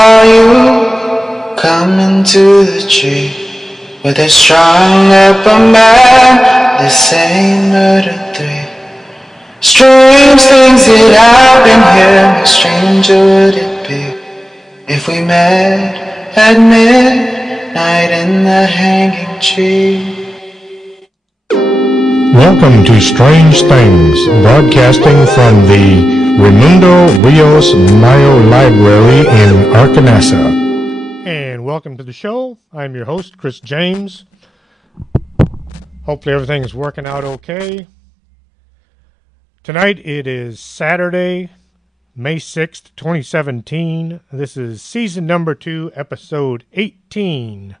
Are you coming to the tree with a strong upper man? The same murder three. Strange things that happen here. How stranger would it be if we met at midnight in the hanging tree? Welcome to Strange Things, broadcasting from the Raimundo Rios Mayo Library in Arkanasa. And welcome to the show. I'm your host, Chris James. Hopefully everything is working out okay. Tonight it is Saturday, May 6th, 2017. This is season number 2, episode 18.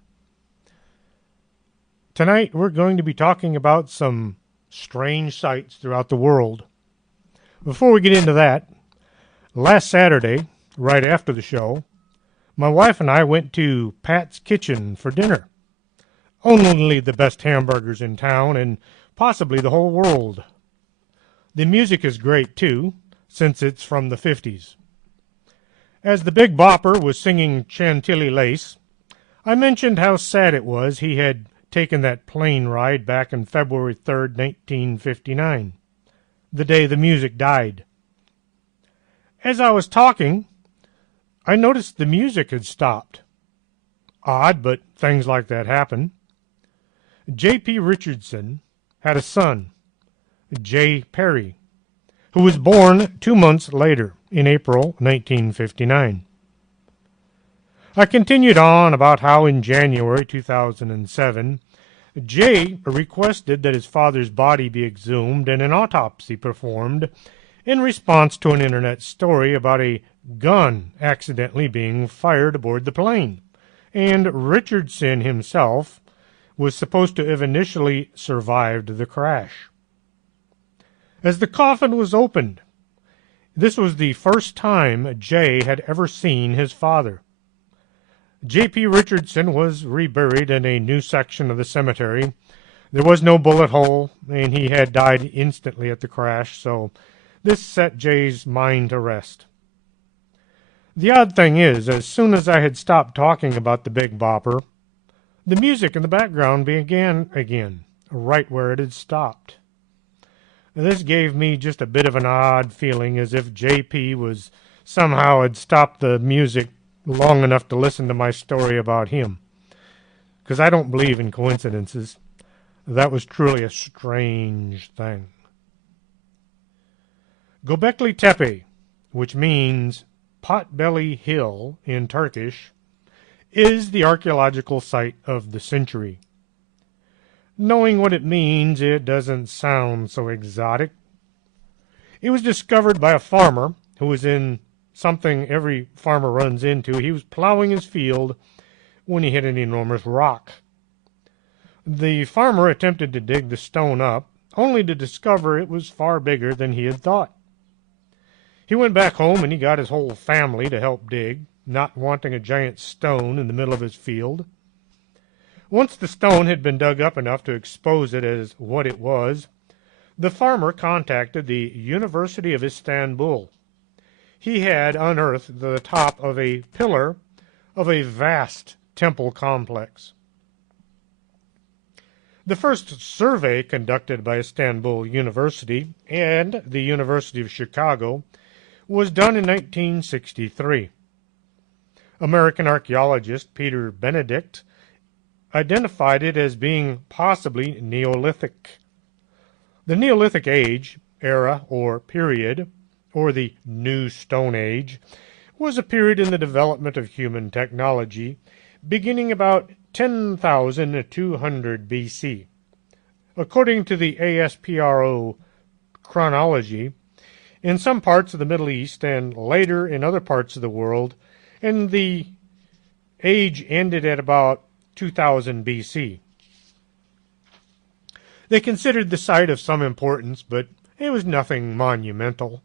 Tonight we're going to be talking about some strange sights throughout the world. Before we get into that, last Saturday, right after the show, my wife and I went to Pat's Kitchen for dinner. Only the best hamburgers in town and possibly the whole world. The music is great too, since it's from the 50s. As the Big Bopper was singing Chantilly Lace, I mentioned how sad it was he had taken that plane ride back on February 3rd, 1959, the day the music died. As I was talking, I noticed the music had stopped. Odd, but things like that happen. J.P. Richardson had a son, J. Perry, who was born 2 months later, in April 1959. I continued on about how in January 2007, Jay requested that his father's body be exhumed and an autopsy performed in response to an internet story about a gun accidentally being fired aboard the plane, and Richardson himself was supposed to have initially survived the crash. As the coffin was opened, this was the first time Jay had ever seen his father. J.P. Richardson was reburied in a new section of the cemetery. There was no bullet hole, and he had died instantly at the crash, so this set Jay's mind to rest. The odd thing is, as soon as I had stopped talking about the Big Bopper, the music in the background began again, right where it had stopped. This gave me just a bit of an odd feeling, as if J.P. was somehow had stopped the music long enough to listen to my story about him. Because I don't believe in coincidences. That was truly a strange thing. Göbekli Tepe, which means Potbelly Hill in Turkish, is the archaeological site of the century. Knowing what it means, it doesn't sound so exotic. It was discovered by a farmer who was in something every farmer runs into. He was plowing his field when he hit an enormous rock. The farmer attempted to dig the stone up, only to discover it was far bigger than he had thought. He went back home and he got his whole family to help dig, not wanting a giant stone in the middle of his field. Once the stone had been dug up enough to expose it as what it was, the farmer contacted the University of Istanbul. He had unearthed the top of a pillar of a vast temple complex. The first survey conducted by Istanbul University and the University of Chicago was done in 1963. American archaeologist Peter Benedict identified it as being possibly Neolithic. The Neolithic age, era, or period, or the New Stone Age, was a period in the development of human technology beginning about 10,200 BC. According to the ASPRO chronology, in some parts of the Middle East and later in other parts of the world, and the age ended at about 2000 BC. They considered the site of some importance, but it was nothing monumental.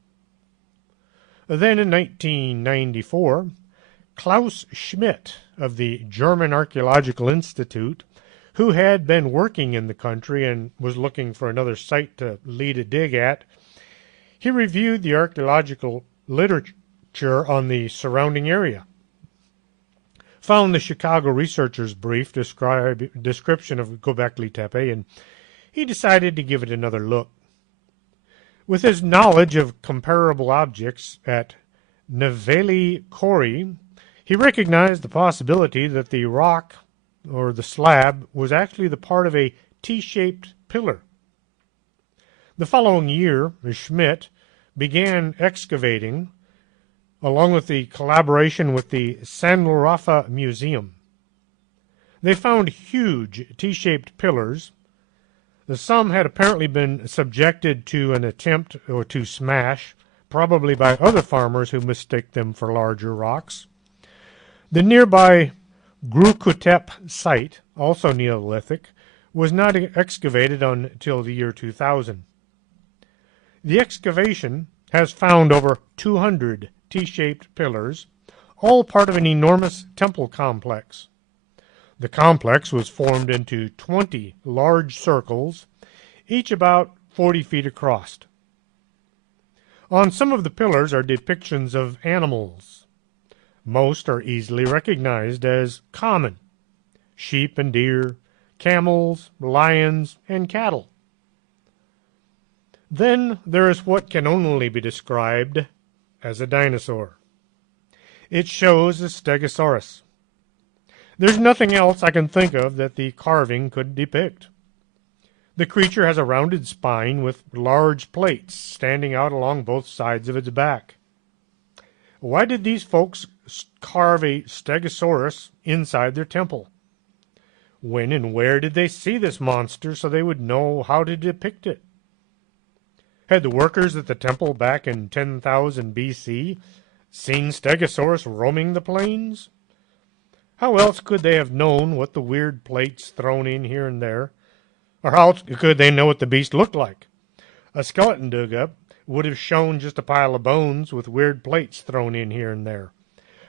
Then in 1994, Klaus Schmidt of the German Archaeological Institute, who had been working in the country and was looking for another site to lead a dig at, he reviewed the archaeological literature on the surrounding area. found the Chicago researcher's brief description of Göbekli Tepe, and he decided to give it another look. With his knowledge of comparable objects at Neveli Kori, he recognized the possibility that the rock, or the slab, was actually the part of a T-shaped pillar. The following year, Schmidt began excavating, along with the collaboration with the Sanlurfa Museum. They found huge T-shaped pillars. Some had apparently been subjected to an attempt or to smash, probably by other farmers who mistake them for larger rocks. The nearby Grukutep site, also Neolithic, was not excavated until the year 2000. The excavation has found over 200 T-shaped pillars, all part of an enormous temple complex. The complex was formed into 20 large circles, each about 40 feet across. On some of the pillars are depictions of animals. Most are easily recognized as common: sheep and deer, camels, lions, and cattle. Then there is what can only be described as a dinosaur. It shows a Stegosaurus. There's nothing else I can think of that the carving could depict. The creature has a rounded spine with large plates standing out along both sides of its back. Why did these folks carve a Stegosaurus inside their temple? When and where did they see this monster so they would know how to depict it? Had the workers at the temple back in 10,000 BC seen Stegosaurus roaming the plains? How else could they have known what the weird plates thrown in here and there? Or how else could they know what the beast looked like? A skeleton dug up would have shown just a pile of bones with weird plates thrown in here and there,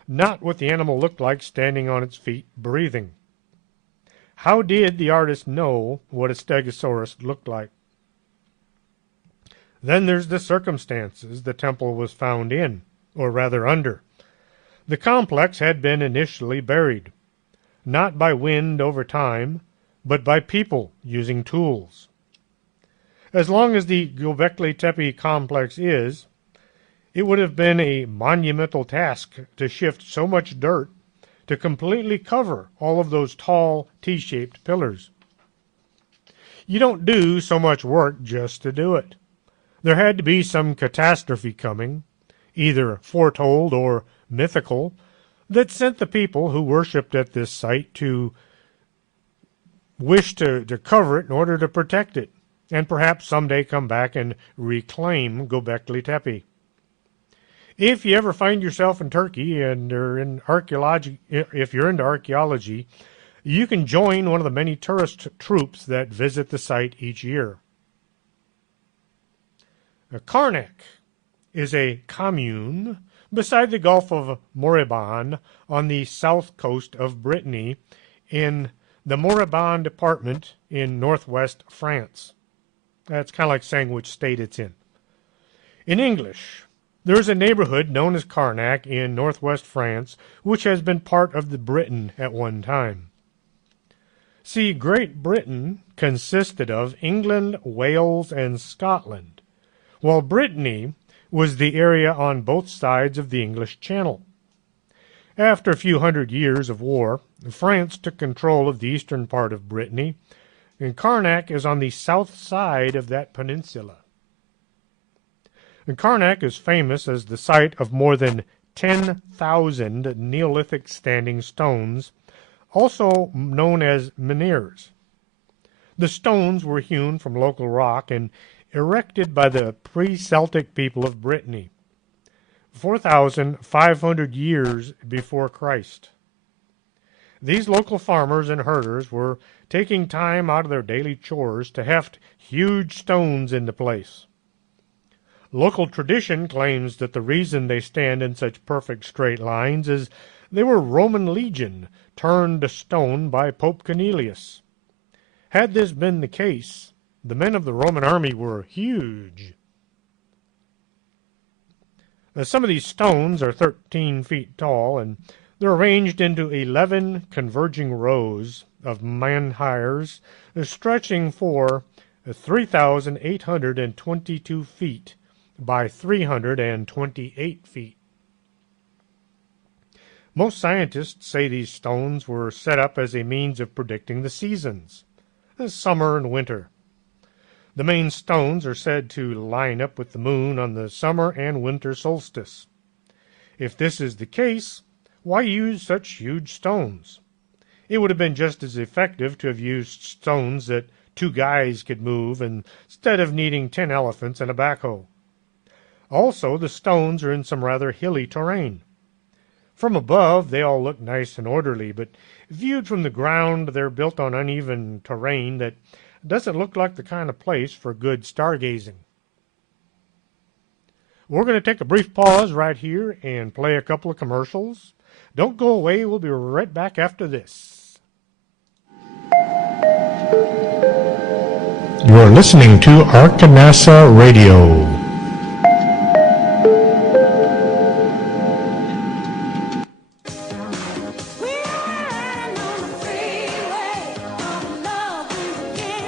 not what the animal looked like standing on its feet, breathing. How did the artist know what a Stegosaurus looked like? Then there's the circumstances the temple was found in, or rather under. The complex had been initially buried, not by wind over time, but by people using tools. As long as the Göbekli Tepe complex is, it would have been a monumental task to shift so much dirt to completely cover all of those tall T-shaped pillars. You don't do so much work just to do it. There had to be some catastrophe coming, either foretold or mythical, that sent the people who worshipped at this site to wish to cover it in order to protect it, and perhaps someday come back and reclaim Göbekli Tepe. If you ever find yourself in Turkey and are in archaeology, if you're into archaeology, you can join one of the many tourist troops that visit the site each year. Carnac is a commune beside the Gulf of Morbihan on the south coast of Brittany in the Morbihan department in northwest France. That's kind of like saying which state it's in. In English, there is a neighborhood known as Carnac in northwest France, which has been part of the Britain at one time. See, Great Britain consisted of England, Wales, and Scotland, while Brittany was the area on both sides of the English Channel. After a few hundred years of war, France took control of the eastern part of Brittany, and Carnac is on the south side of that peninsula. And Carnac is famous as the site of more than 10,000 Neolithic standing stones, also known as menhirs. The stones were hewn from local rock and erected by the pre-Celtic people of Brittany, 4,500 years before Christ. These local farmers and herders were taking time out of their daily chores to heft huge stones into place. Local tradition claims that the reason they stand in such perfect straight lines is they were Roman legion turned to stone by Pope Cornelius. Had this been the case, the men of the Roman army were huge. Now, some of these stones are 13 feet tall, and They're arranged into 11 converging rows of menhirs stretching for 3,822 feet by 328 feet. Most scientists say these stones were set up as a means of predicting the seasons, summer and winter. The main stones are said to line up with the moon on the summer and winter solstice. If this is the case, why use such huge stones? It would have been just as effective to have used stones that 2 guys could move instead of needing 10 elephants and a backhoe. Also, the stones are in some rather hilly terrain. From above, they all look nice and orderly, but viewed from the ground, they're built on uneven terrain that doesn't look like the kind of place for good stargazing. We're going to take a brief pause right here and play a couple of commercials. Don't go away. We'll be right back after this. You're listening to Arkanasa Radio.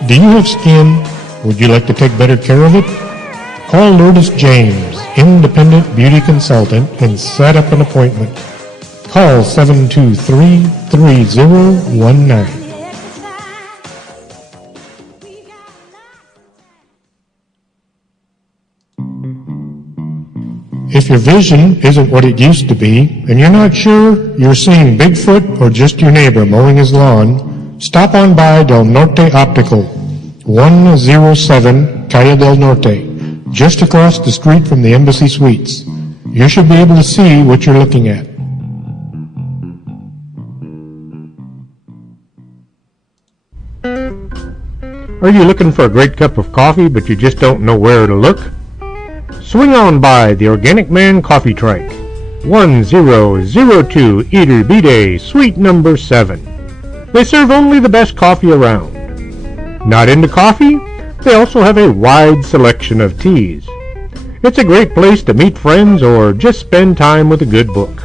Do you have skin? Would you like to take better care of it? Call Lourdes James, independent beauty consultant, and set up an appointment. Call 723-3019. If your vision isn't what it used to be, and you're not sure you're seeing Bigfoot or just your neighbor mowing his lawn, stop on by Del Norte Optical, 107 Calle del Norte, just across the street from the Embassy Suites. You should be able to see what you're looking at. Are you looking for a great cup of coffee, but you just don't know where to look? Swing on by the Organic Man Coffee Trike, 1002 Iturbide, Suite number 7. They serve only the best coffee around. Not into coffee? They also have a wide selection of teas. It's a great place to meet friends or just spend time with a good book.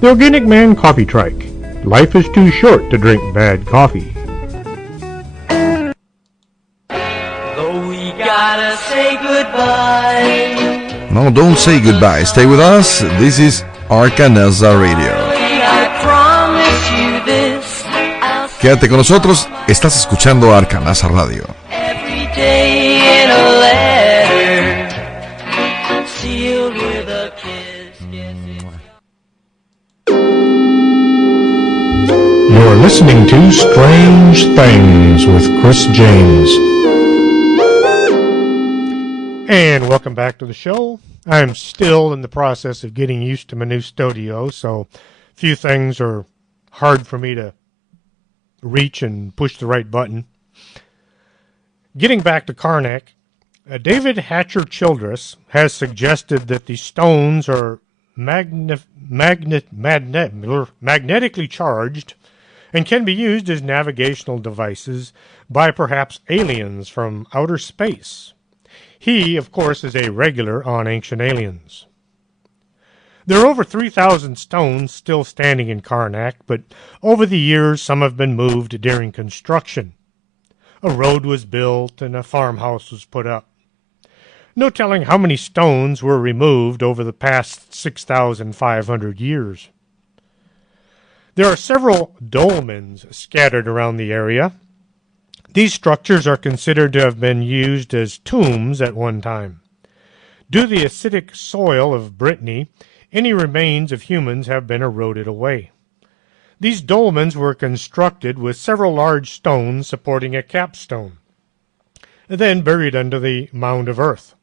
The Organic Man Coffee Trike. Life is too short to drink bad coffee. Though we gotta say goodbye. No, don't say goodbye. Stay with us. This is Arkanasa Radio. I promise you this. Quédate con nosotros. Estás escuchando Arkanasa Radio. Every day in a letter, sealed with a kiss. You're listening to Strange Things with Chris James. And welcome back to the show. I'm still in the process of getting used to my new studio, so a few things are hard for me to reach and push the right button. Getting back to Carnac, David Hatcher Childress has suggested that the stones are magnetically charged and can be used as navigational devices by perhaps aliens from outer space. He, of course, is a regular on Ancient Aliens. There are over 3,000 stones still standing in Carnac, but over the years some have been moved during construction. A road was built and a farmhouse was put up. No telling how many stones were removed over the past 6,500 years. There are several dolmens scattered around the area. These structures are considered to have been used as tombs at one time. Due to the acidic soil of Brittany, any remains of humans have been eroded away. These dolmens were constructed with several large stones supporting a capstone, then buried under the mound of earth.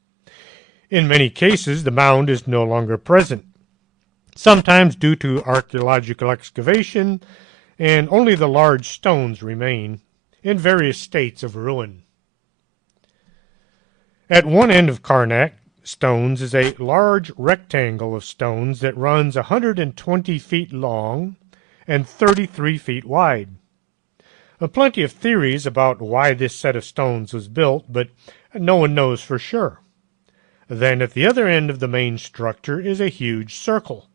In many cases, the mound is no longer present, sometimes due to archaeological excavation, and only the large stones remain in various states of ruin. At one end of Carnac stones is a large rectangle of stones that runs 120 feet long and 33 feet wide. Plenty of theories about why this set of stones was built, but no one knows for sure. Then at the other end of the main structure is a huge circle.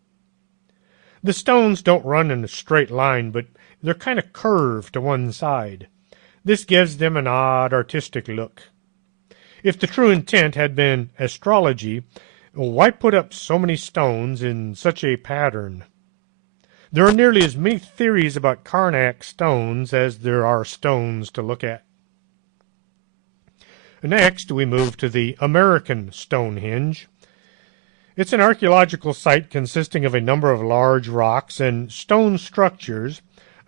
The stones don't run in a straight line, but they're kind of curved to one side. This gives them an odd artistic look. If the true intent had been astrology, why put up so many stones in such a pattern? There are nearly as many theories about Carnac stones as there are stones to look at. Next, we move to the American Stonehenge. It's an archaeological site consisting of a number of large rocks and stone structures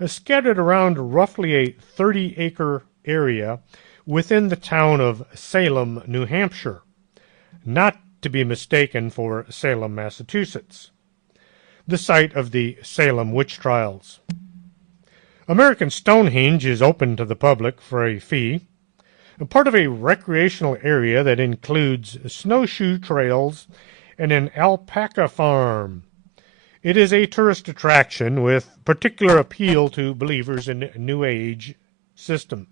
scattered around roughly a 30-acre area within the town of Salem, New Hampshire, not to be mistaken for Salem, Massachusetts, the site of the Salem witch trials. American Stonehenge is open to the public for a fee, part of a recreational area that includes snowshoe trails and an alpaca farm. It is a tourist attraction with particular appeal to believers in New Age system.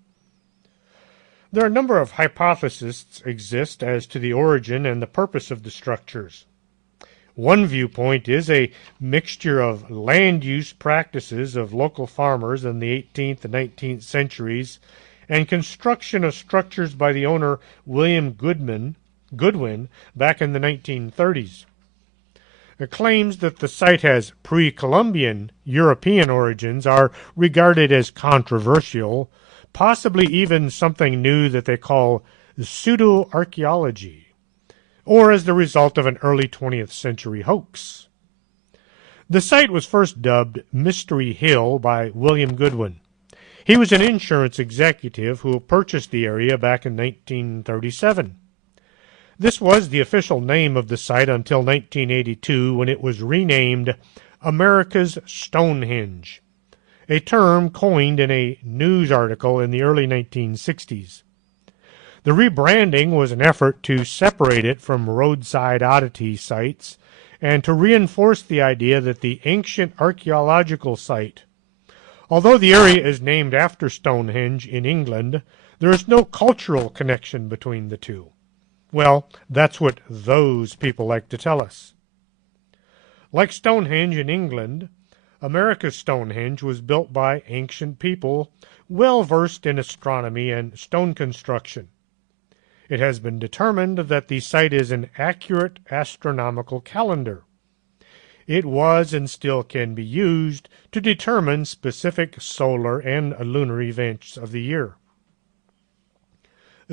There are a number of hypotheses exist as to the origin and the purpose of the structures. One viewpoint is a mixture of land use practices of local farmers in the 18th and 19th centuries and construction of structures by the owner William Goodwin back in the 1930s. It claims that the site has pre-Columbian European origins are regarded as controversial, possibly even something new that they call pseudo-archaeology, or as the result of an early 20th century hoax. The site was first dubbed Mystery Hill by William Goodwin. He was an insurance executive who purchased the area back in 1937. This was the official name of the site until 1982, when it was renamed America's Stonehenge, a term coined in a news article in the early 1960s. The rebranding was an effort to separate it from roadside oddity sites and to reinforce the idea that the ancient archaeological site, although the area is named after Stonehenge in England, there is no cultural connection between the two. Well, that's what those people like to tell us. Like Stonehenge in England, America's Stonehenge was built by ancient people well versed in astronomy and stone construction. It has been determined that the site is an accurate astronomical calendar. It was and still can be used to determine specific solar and lunar events of the year.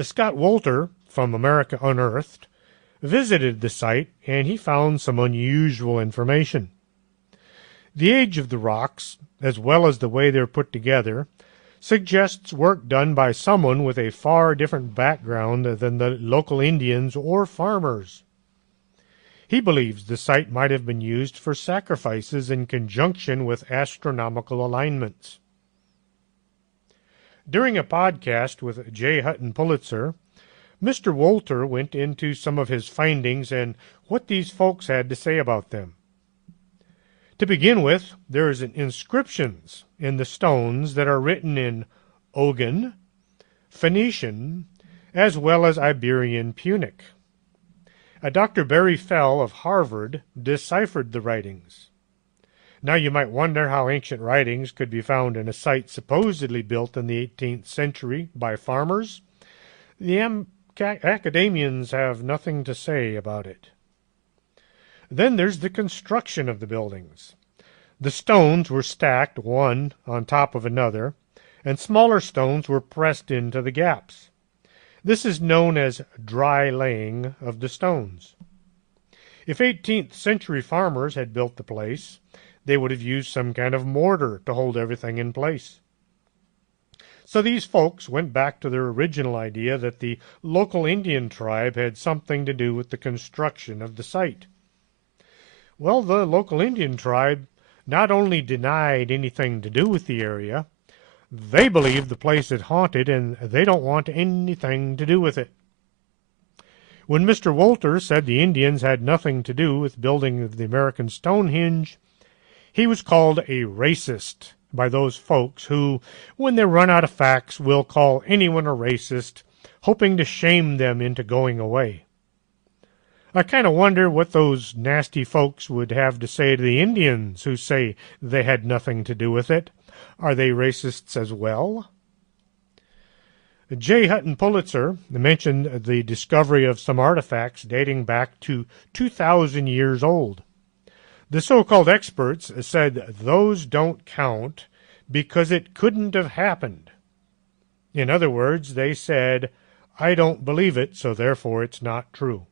Scott Wolter, from America Unearthed, visited the site and he found some unusual information. The age of the rocks, as well as the way they're put together, suggests work done by someone with a far different background than the local Indians or farmers. He believes the site might have been used for sacrifices in conjunction with astronomical alignments. During a podcast with J. Hutton Pulitzer, Mr. Wolter went into some of his findings and what these folks had to say about them. To begin with, there is inscriptions in the stones that are written in Ogan, Phoenician, as well as Iberian Punic. Dr. Barry Fell of Harvard deciphered the writings. Now you might wonder how ancient writings could be found in a site supposedly built in the 18th century by farmers. The academians have nothing to say about it. Then there's the construction of the buildings. The stones were stacked one on top of another, and smaller stones were pressed into the gaps. This is known as dry laying of the stones. If 18th century farmers had built the place, they would have used some kind of mortar to hold everything in place. So these folks went back to their original idea that the local Indian tribe had something to do with the construction of the site. Well, the local Indian tribe not only denied anything to do with the area, they believe the place is haunted and they don't want anything to do with it. When Mr. Wolter said the Indians had nothing to do with building the American Stonehenge, he was called a racist by those folks who, when they run out of facts, will call anyone a racist, hoping to shame them into going away. I kind of wonder what those nasty folks would have to say to the Indians who say they had nothing to do with it. Are they racists as well? J. Hutton Pulitzer mentioned the discovery of some artifacts dating back to 2,000 years old. The so-called experts said those don't count because it couldn't have happened. In other words, they said, I don't believe it, so therefore it's not true.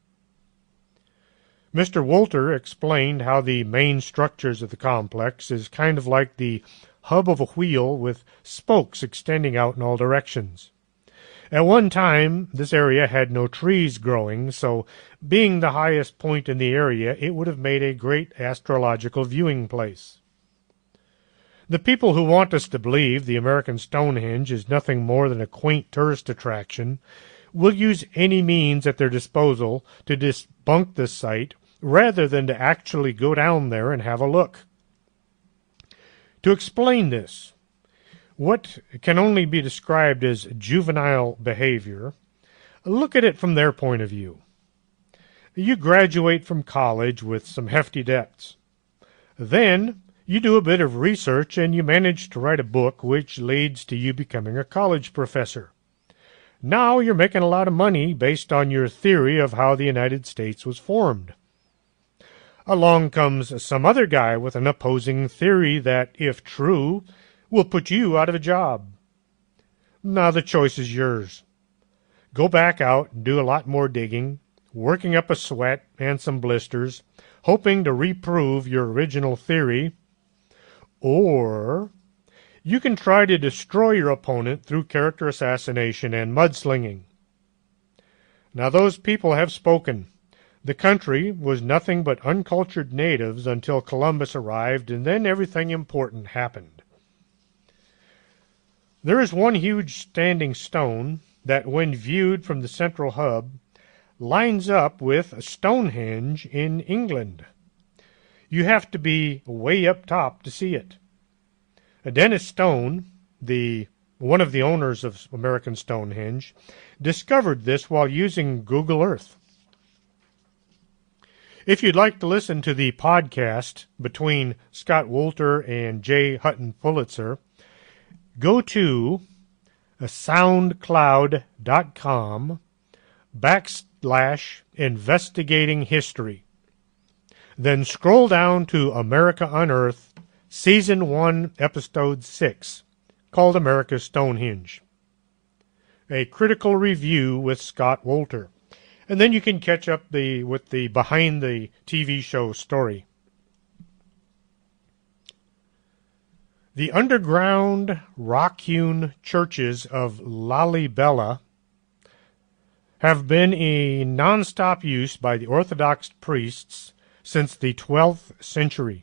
Mr. Wolter explained how the main structures of the complex is kind of like the hub of a wheel with spokes extending out in all directions. At one time, this area had no trees growing, so being the highest point in the area, it would have made a great astrological viewing place. The people who want us to believe the American Stonehenge is nothing more than a quaint tourist attraction will use any means at their disposal to debunk this site rather than to actually go down there and have a look. To explain this, what can only be described as juvenile behavior, look at it from their point of view. You graduate from college with some hefty debts. Then you do a bit of research and you manage to write a book which leads to you becoming a college professor. Now you're making a lot of money based on your theory of how the United States was formed. Along comes some other guy with an opposing theory that, if true, will put you out of a job. Now the choice is yours. Go back out and do a lot more digging, working up a sweat and some blisters, hoping to reprove your original theory, or you can try to destroy your opponent through character assassination and mudslinging. Now those people have spoken. The country was nothing but uncultured natives until Columbus arrived, and then everything important happened. There is one huge standing stone that, when viewed from the central hub, lines up with Stonehenge in England. You have to be way up top to see it. Dennis Stone, one of the owners of American Stonehenge, discovered this while using Google Earth. If you'd like to listen to the podcast between Scott Wolter and J. Hutton Pulitzer, go to soundcloud.com/investigating history. Then scroll down to America Unearthed, Season 1, Episode 6, called America's Stonehenge. A critical review with Scott Wolter. And then you can catch up with the behind the TV show story. The underground rock-hewn churches of Lalibela have been in non-stop use by the Orthodox priests since the 12th century.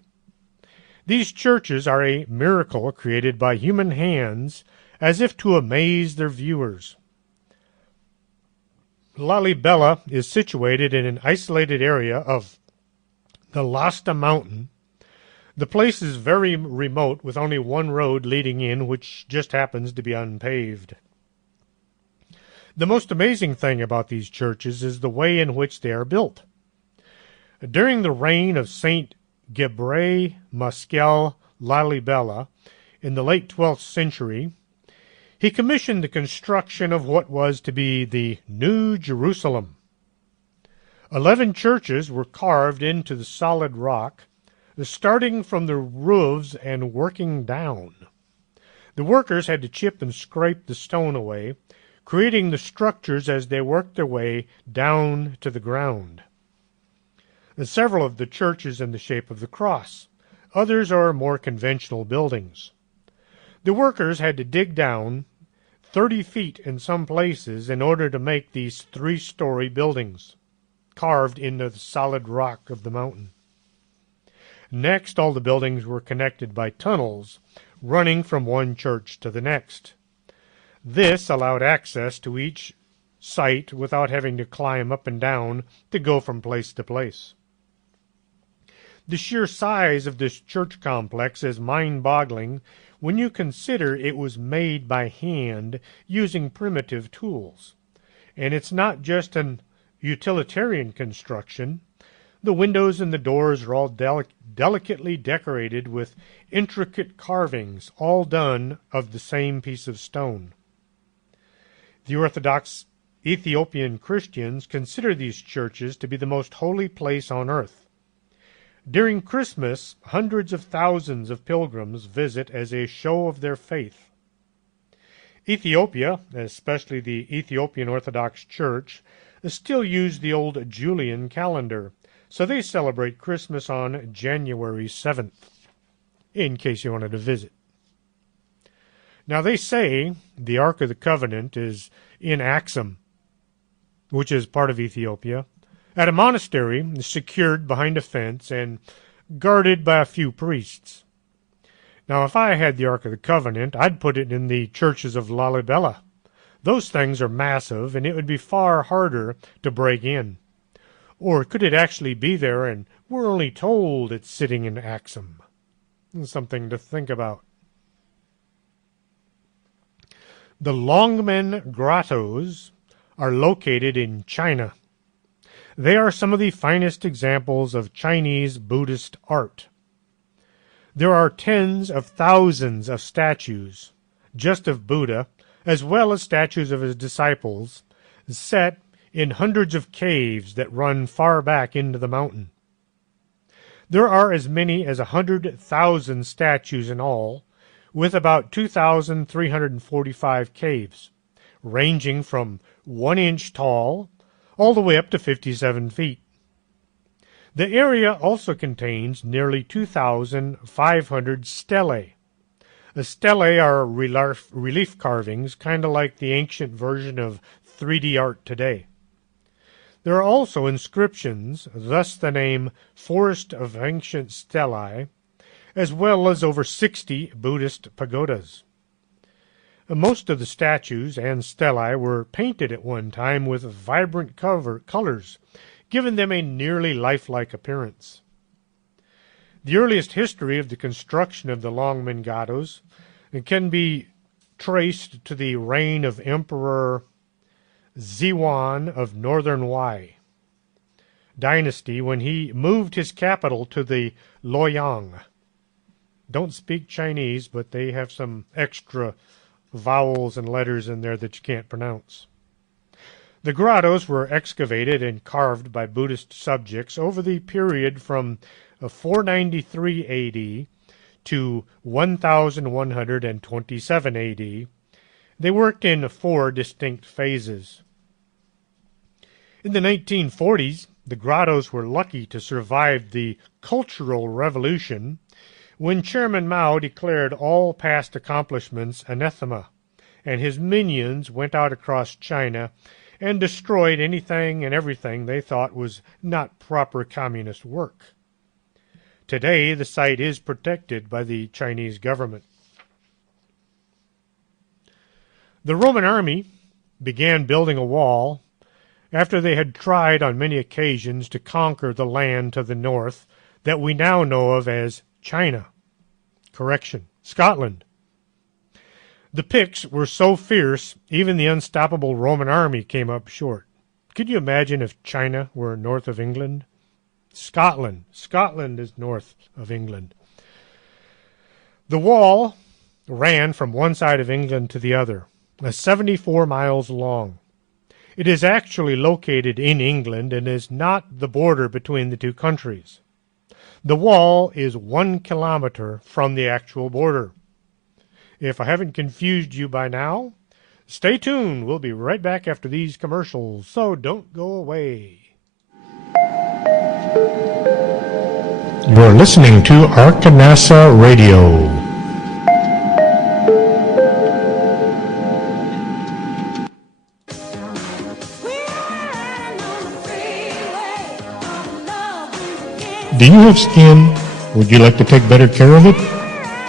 These churches are a miracle created by human hands as if to amaze their viewers. Lalibela is situated in an isolated area of the Lasta Mountain. The place is very remote with only one road leading in, which just happens to be unpaved. The most amazing thing about these churches is the way in which they are built. During the reign of Saint Gebre Masquel Lalibela in the late 12th century, he commissioned the construction of what was to be the New Jerusalem. 11 churches were carved into the solid rock, starting from the roofs and working down. The workers had to chip and scrape the stone away, creating the structures as they worked their way down to the ground. Several of the churches in the shape of the cross. Others are more conventional buildings. The workers had to dig down 30 feet in some places in order to make these 3-story buildings, carved into the solid rock of the mountain. Next, all the buildings were connected by tunnels running from one church to the next. This allowed access to each site without having to climb up and down to go from place to place. The sheer size of this church complex is mind-boggling when you consider it was made by hand using primitive tools. And it's not just an utilitarian construction. The windows and the doors are all delicately decorated with intricate carvings, all done of the same piece of stone. The Orthodox Ethiopian Christians consider these churches to be the most holy place on earth. During Christmas, hundreds of thousands of pilgrims visit as a show of their faith. Ethiopia, especially the Ethiopian Orthodox Church, still use the old Julian calendar, so they celebrate Christmas on January 7th, in case you wanted to visit. Now they say the Ark of the Covenant is in Axum, which is part of Ethiopia, at a monastery secured behind a fence and guarded by a few priests. Now, if I had the Ark of the Covenant, I'd put it in the churches of Lalibela. Those things are massive, and it would be far harder to break in. Or could it actually be there, and we're only told it's sitting in Axum? Something to think about. The Longmen Grottos are located in China. They are some of the finest examples of Chinese Buddhist art. There are tens of thousands of statues, just of Buddha, as well as statues of his disciples, set in hundreds of caves that run far back into the mountain. There are as many as 100,000 statues in all, with about 2,345 caves, ranging from 1 inch tall all the way up to 57 feet. The area also contains nearly 2,500 stelae. The stelae are relief carvings, kind of like the ancient version of 3D art today. There are also inscriptions, thus the name Forest of Ancient Stelae, as well as over 60 Buddhist pagodas. Most of the statues and stelae were painted at one time with vibrant colors, giving them a nearly lifelike appearance. The earliest history of the construction of the Longmen Grottos can be traced to the reign of Emperor Ziwan of Northern Wei dynasty when he moved his capital to the Luoyang. Don't speak Chinese, but they have some extra vowels and letters in there that you can't pronounce. The grottos were excavated and carved by Buddhist subjects over the period from 493 AD to 1127 AD. They worked in 4 distinct phases. In the 1940s, the grottos were lucky to survive the Cultural Revolution when Chairman Mao declared all past accomplishments anathema, and his minions went out across China and destroyed anything and everything they thought was not proper communist work. Today, the site is protected by the Chinese government. The Roman army began building a wall after they had tried on many occasions to conquer the land to the north that we now know of as China. Scotland. The Picts were so fierce, even the unstoppable Roman army came up short. Could you imagine if China were north of England? Scotland is north of England. The wall ran from one side of England to the other, 74 miles long. It is actually located in England and is not the border between the two countries. The wall is 1 kilometer from the actual border. If I haven't confused you by now, stay tuned. We'll be right back after these commercials, so don't go away. You're listening to Arkanasa Radio. Do you have skin? Would you like to take better care of it?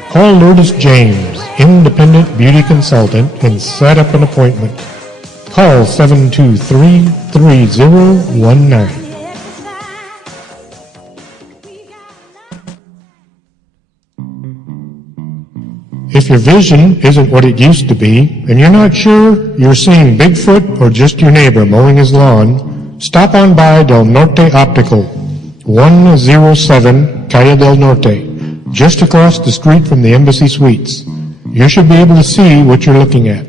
Call Lourdes James, independent beauty consultant, and set up an appointment. Call 723-3019. If your vision isn't what it used to be, and you're not sure you're seeing Bigfoot or just your neighbor mowing his lawn, Stop on by Del Norte Optical, 107 Calle del Norte, just across the street from the Embassy Suites. You should be able to see what you're looking at.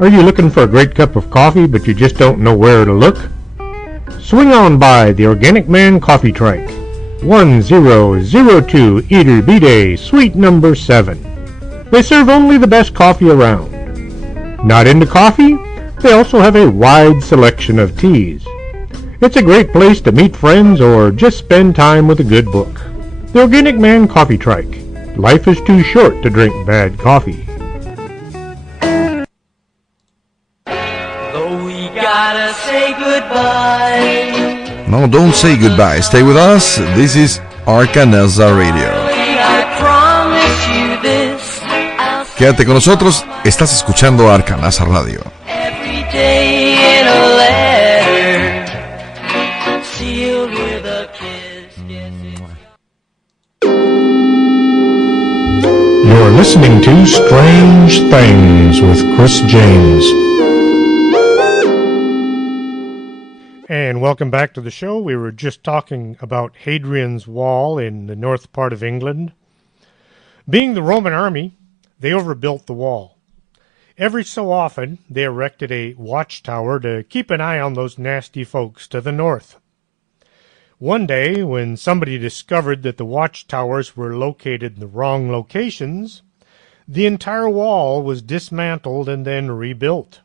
Are you looking for a great cup of coffee but you just don't know where to look? Swing on by the Organic Man Coffee Trike, 1002 Eater B Day, Suite number 7. They serve only the best coffee around. Not into coffee? They also have a wide selection of teas. It's a great place to meet friends or just spend time with a good book. The Organic Man Coffee Trike. Life is too short to drink bad coffee. Though we gotta say goodbye. No, don't say goodbye. Stay with us. This is Arcanelza Radio. I promise you this. Quédate con nosotros. Estás escuchando Arcanelza Radio. Every day in a letter, sealed with a kiss. You're listening to Strange Things with Chris James. And welcome back to the show. We were just talking about Hadrian's Wall in the north part of England. Being the Roman army, they overbuilt the wall. Every so often, they erected a watchtower to keep an eye on those nasty folks to the north. One day, when somebody discovered that the watchtowers were located in the wrong locations, the entire wall was dismantled and then rebuilt.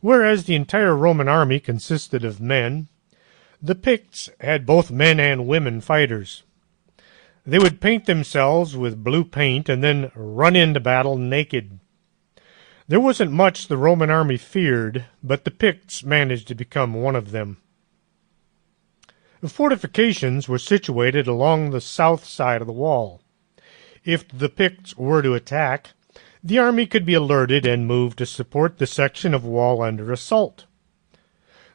Whereas the entire Roman army consisted of men, the Picts had both men and women fighters. They would paint themselves with blue paint and then run into battle naked. There wasn't much the Roman army feared, but the Picts managed to become one of them. The fortifications were situated along the south side of the wall. If the Picts were to attack, the army could be alerted and moved to support the section of wall under assault.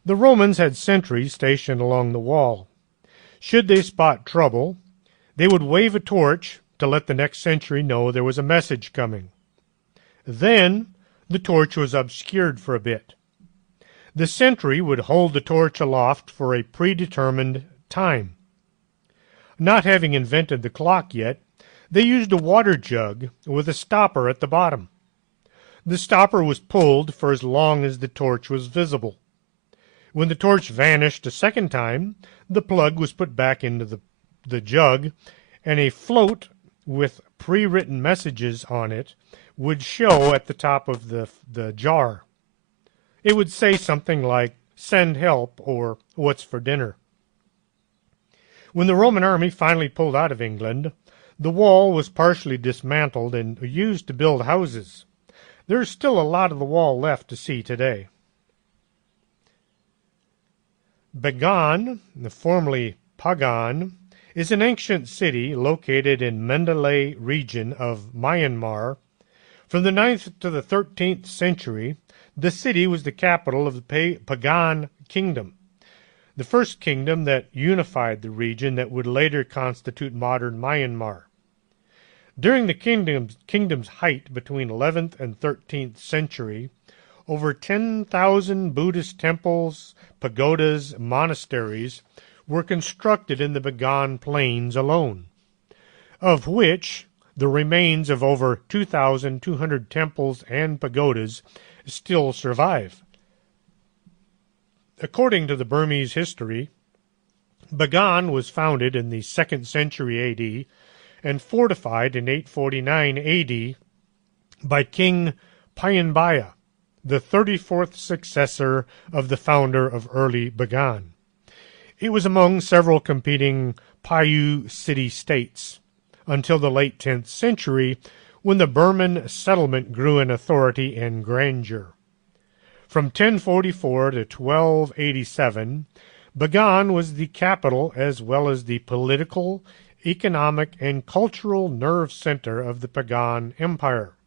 The Romans had sentries stationed along the wall. Should they spot trouble, they would wave a torch to let the next sentry know there was a message coming. Then the torch was obscured for a bit. The sentry would hold the torch aloft for a predetermined time. Not having invented the clock yet, they used a water jug with a stopper at the bottom. The stopper was pulled for as long as the torch was visible. When the torch vanished a second time, the plug was put back into the jug, and a float with pre-written messages on it would show at the top of the jar. It would say something like, "Send help," or "What's for dinner?" When the Roman army finally pulled out of England, the wall was partially dismantled and used to build houses. There's still a lot of the wall left to see today. Bagan, formerly Pagan, is an ancient city located in Mandalay region of Myanmar. From the 9th to the 13th century, the city was the capital of the Pagan kingdom, the first kingdom that unified the region that would later constitute modern Myanmar. During the kingdom's height between 11th and 13th century, over 10,000 Buddhist temples, pagodas, monasteries were constructed in the Bagan plains alone, of which the remains of over 2,200 temples and pagodas still survive. According to the Burmese history, Bagan was founded in the 2nd century A.D. and fortified in 849 A.D. by King Payanbaya, the 34th successor of the founder of early Bagan. It was among several competing Payu city-states until the late 10th century, when the Burman settlement grew in authority and grandeur. From 1044 to 1287, Bagan was the capital as well as the political, economic, and cultural nerve center of the Pagan Empire.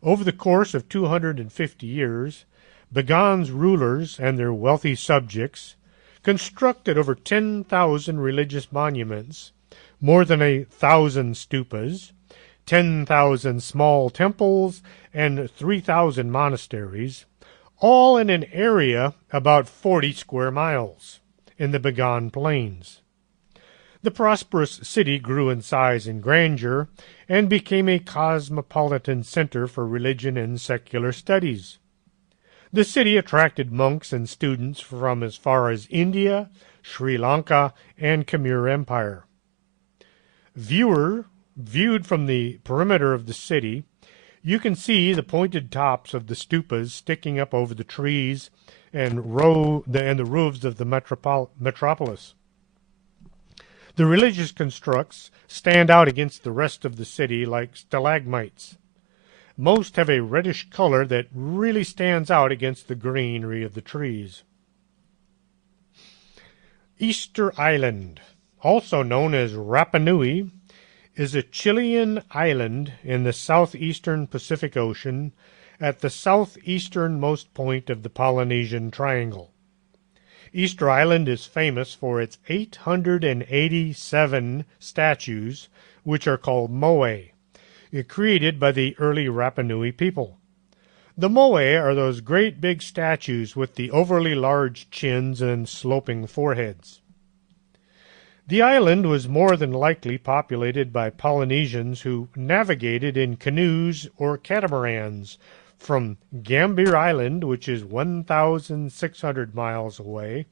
Over the course of 250 years, Bagan's rulers and their wealthy subjects constructed over 10,000 religious monuments, more than 1,000 stupas, 10,000 small temples, and 3,000 monasteries, all in an area about 40 square miles in the Began Plains. The prosperous city grew in size and grandeur and became a cosmopolitan center for religion and secular studies. The city attracted monks and students from as far as India, Sri Lanka, and Khmer Empire. Viewed from the perimeter of the city, you can see the pointed tops of the stupas sticking up over the trees and the roofs of the metropolis. The religious constructs stand out against the rest of the city like stalagmites. Most have a reddish color that really stands out against the greenery of the trees. Easter Island, also known as Rapa Nui, is a Chilean island in the southeastern Pacific Ocean at the southeasternmost point of the Polynesian Triangle. Easter Island is famous for its 887 statues, which are called moe, created by the early Rapa Nui people. The moe are those great big statues with the overly large chins and sloping foreheads. The island was more than likely populated by Polynesians who navigated in canoes or catamarans from Gambier Island, which is 1,600 miles away,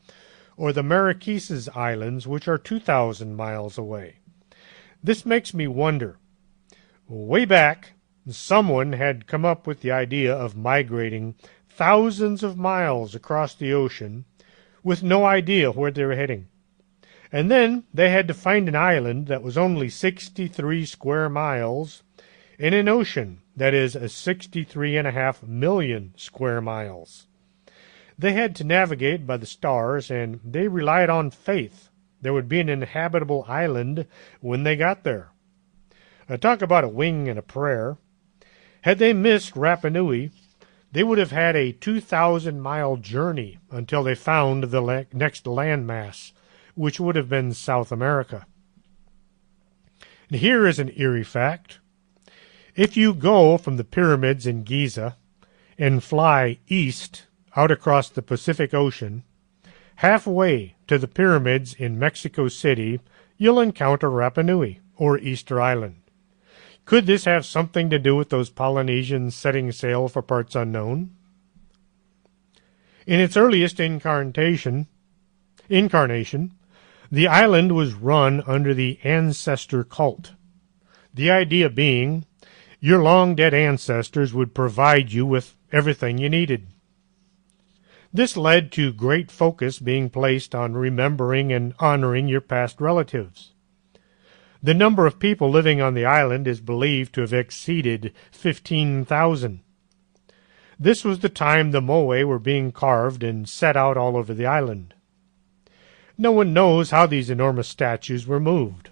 or the Marquesas Islands, which are 2,000 miles away. This makes me wonder. Way back, someone had come up with the idea of migrating thousands of miles across the ocean with no idea where they were heading. And then they had to find an island that was only 63 square miles in an ocean that is 63.5 million square miles. They had to navigate by the stars, and they relied on faith there would be an inhabitable island when they got there. Talk about a wing and a prayer. Had they missed Rapa Nui, they would have had a 2,000-mile journey until they found the next landmass, which would have been South America. And here is an eerie fact. If you go from the pyramids in Giza and fly east out across the Pacific Ocean, halfway to the pyramids in Mexico City, you'll encounter Rapa Nui, or Easter Island. Could this have something to do with those Polynesians setting sail for parts unknown? In its earliest incarnation, the island was run under the ancestor cult, the idea being your long-dead ancestors would provide you with everything you needed. This led to great focus being placed on remembering and honoring your past relatives. The number of people living on the island is believed to have exceeded 15,000. This was the time the moe were being carved and set out all over the island. No one knows how these enormous statues were moved.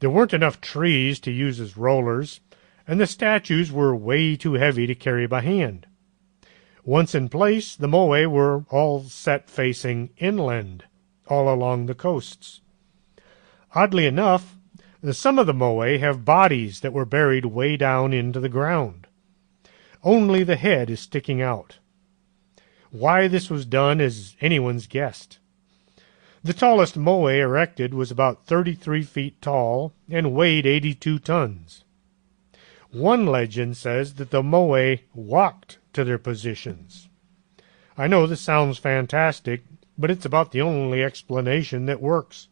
There weren't enough trees to use as rollers, and the statues were way too heavy to carry by hand. Once in place, the moe were all set facing inland, all along the coasts. Oddly enough, some of the moe have bodies that were buried way down into the ground. Only the head is sticking out. Why this was done is anyone's guess. The tallest moe erected was about 33 feet tall and weighed 82 tons. One legend says that the moe walked to their positions. I know this sounds fantastic, but it's about the only explanation that works.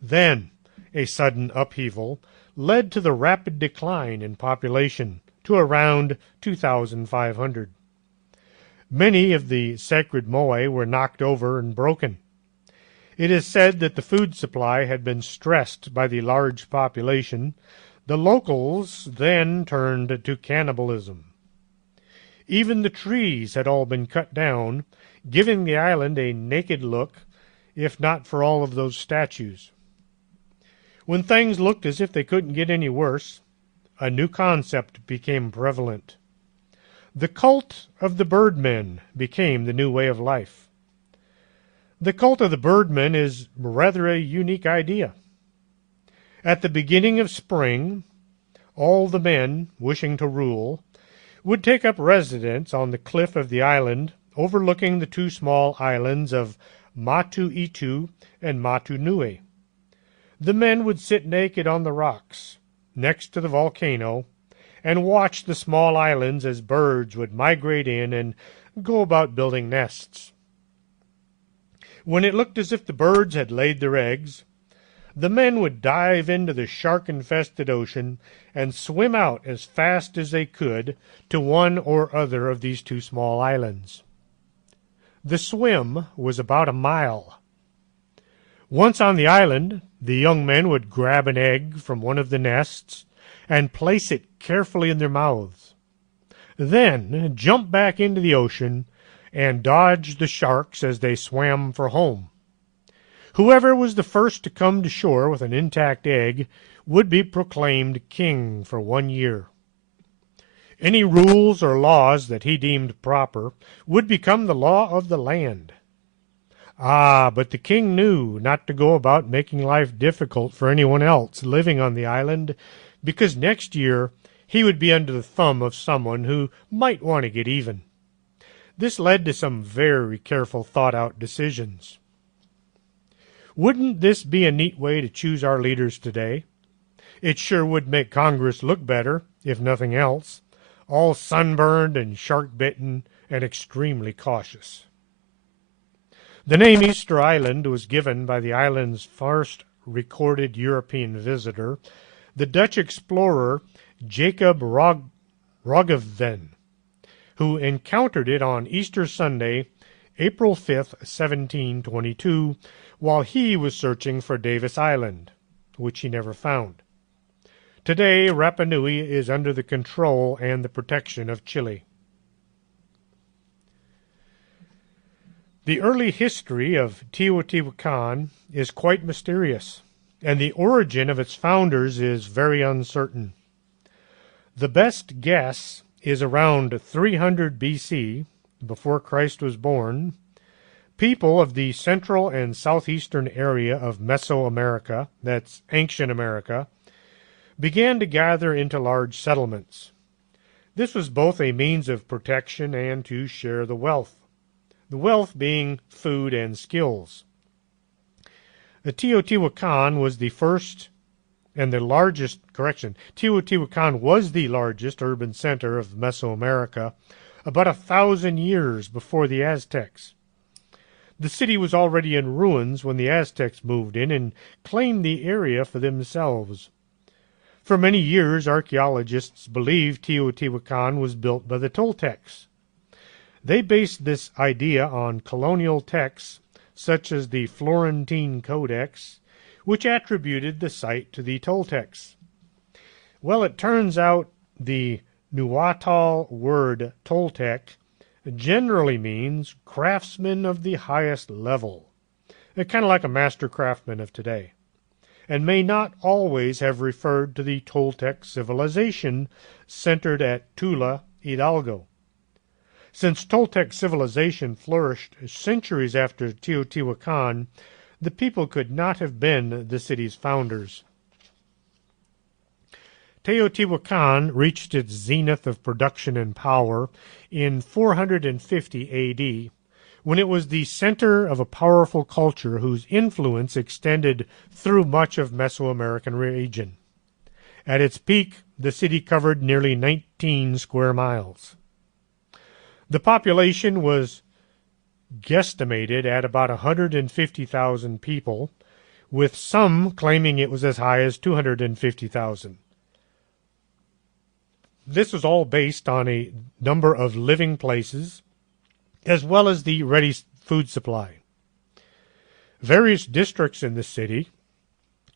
Then, a sudden upheaval led to the rapid decline in population to around 2,500. Many of the sacred moe were knocked over and broken. It is said that the food supply had been stressed by the large population. The locals then turned to cannibalism. Even the trees had all been cut down, giving the island a naked look, if not for all of those statues. When things looked as if they couldn't get any worse, a new concept became prevalent. The cult of the birdmen became the new way of life. The cult of the birdmen is rather a unique idea. At the beginning of spring, all the men wishing to rule would take up residence on the cliff of the island overlooking the two small islands of Matu Itu and Matu Nui. The men would sit naked on the rocks next to the volcano and watch the small islands as birds would migrate in and go about building nests. When it looked as if the birds had laid their eggs, the men would dive into the shark-infested ocean and swim out as fast as they could to one or other of these two small islands. The swim was about a mile. Once on the island, the young men would grab an egg from one of the nests and place it carefully in their mouths. Then jump back into the ocean and dodge the sharks as they swam for home. Whoever was the first to come to shore with an intact egg would be proclaimed king for 1 year. Any rules or laws that he deemed proper would become the law of the land. But the king knew not to go about making life difficult for anyone else living on the island, because next year he would be under the thumb of someone who might want to get even. This led to some very careful, thought-out decisions. Wouldn't this be a neat way to choose our leaders today? It sure would make Congress look better, if nothing else, all sunburned and shark-bitten and extremely cautious. The name Easter Island was given by the island's first recorded European visitor, the Dutch explorer Jacob Roggeveen, who encountered it on Easter Sunday, April 5th, 1722, while he was searching for Davis Island, which he never found. Today, Rapa Nui is under the control and the protection of Chile. The early history of Teotihuacan is quite mysterious, and the origin of its founders is very uncertain. The best guess is around 300 BC, before Christ was born. People of the central and southeastern area of Mesoamerica, that's ancient America, began to gather into large settlements. This was both a means of protection and to share the wealth being food and skills. The Teotihuacan was the first and the largest, Teotihuacan was the largest urban center of Mesoamerica about 1,000 years before the Aztecs. The city was already in ruins when the Aztecs moved in and claimed the area for themselves. For many years, archaeologists believed Teotihuacan was built by the Toltecs. They based this idea on colonial texts such as the Florentine Codex, which attributed the site to the Toltecs. Well, it turns out the Nahuatl word Toltec generally means craftsman of the highest level, kind of like a master craftsman of today, and may not always have referred to the Toltec civilization centered at Tula, Hidalgo. Since Toltec civilization flourished centuries after Teotihuacan, the people could not have been the city's founders. Teotihuacan reached its zenith of production and power in 450 A.D., when it was the center of a powerful culture whose influence extended through much of Mesoamerican region. At its peak, the city covered nearly 19 square miles. The population was guesstimated at about 150,000 people, with some claiming it was as high as 250,000. This was all based on a number of living places, as well as the ready food supply. Various districts in the city